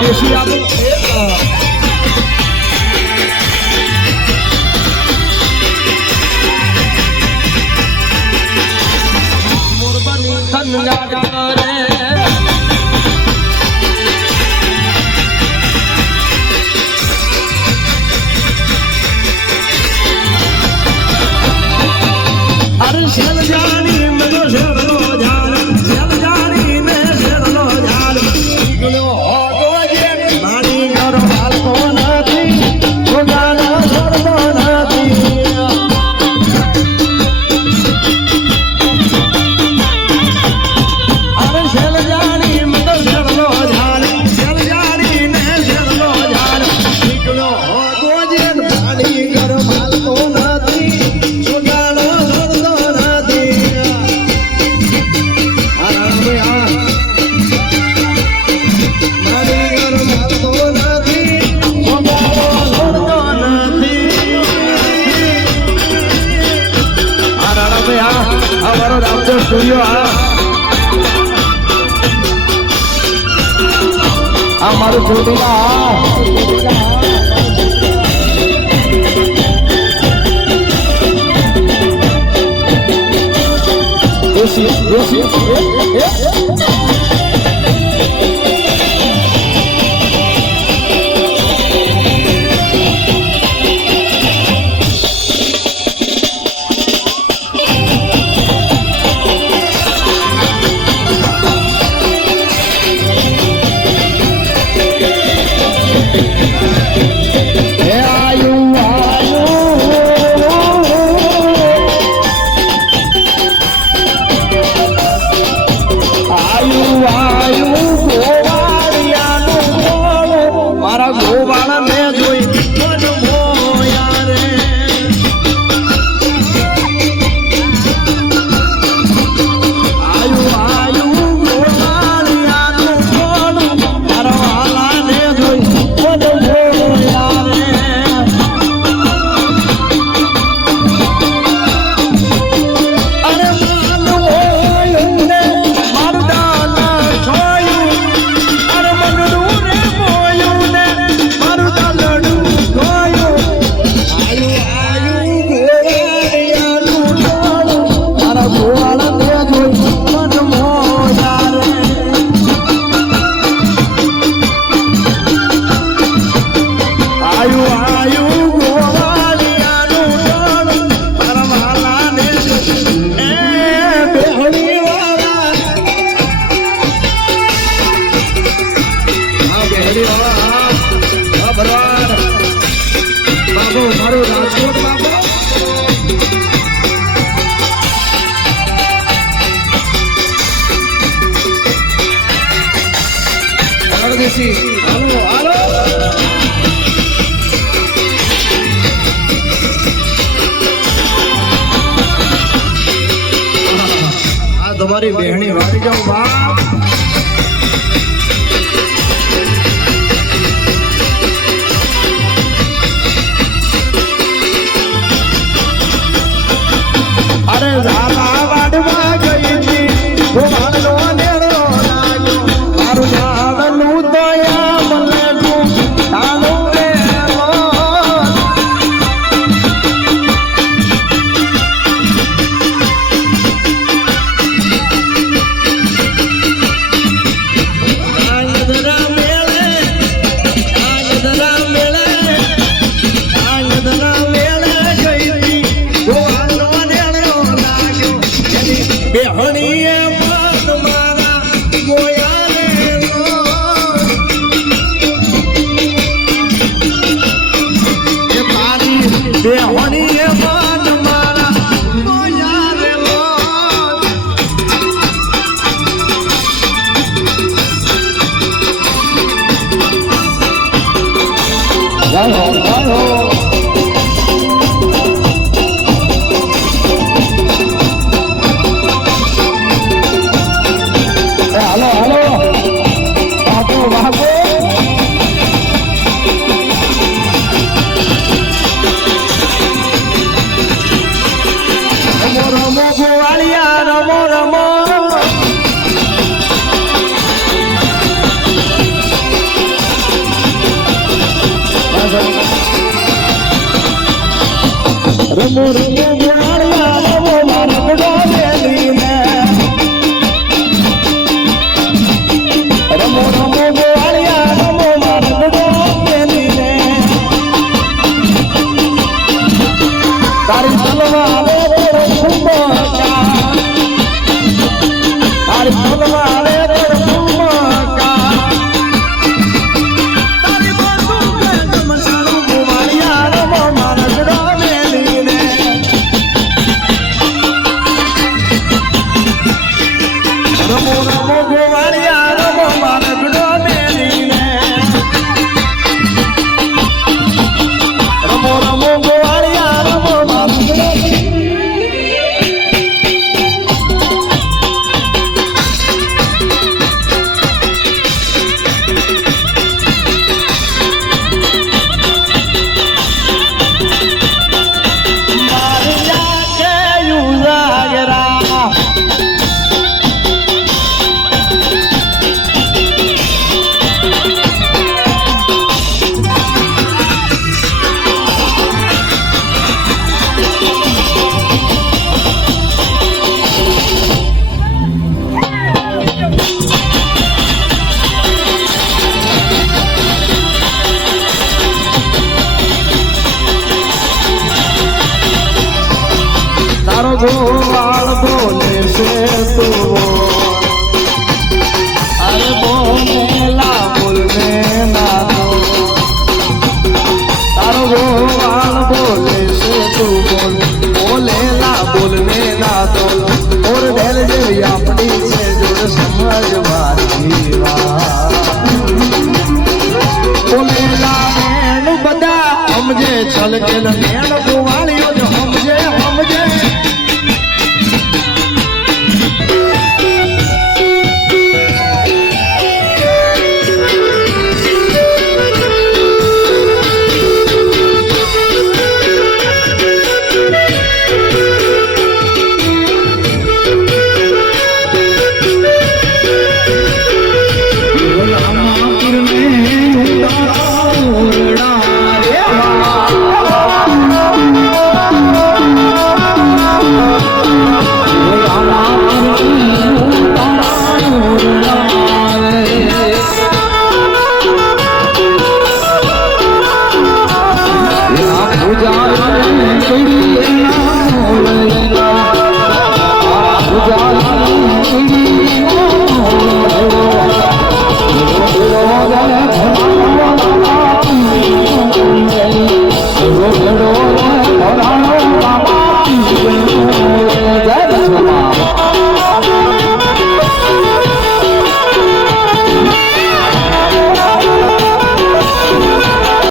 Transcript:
દેશી આપણે Nada. અમારો રામચો સ્ટુડિયો આ આ મારું જોડીલા Yes, yes, yes, yes, yes, yes. તમારી બહેણી વાળી જાઉં બાપ. અરે Oh. মরণ ગોવા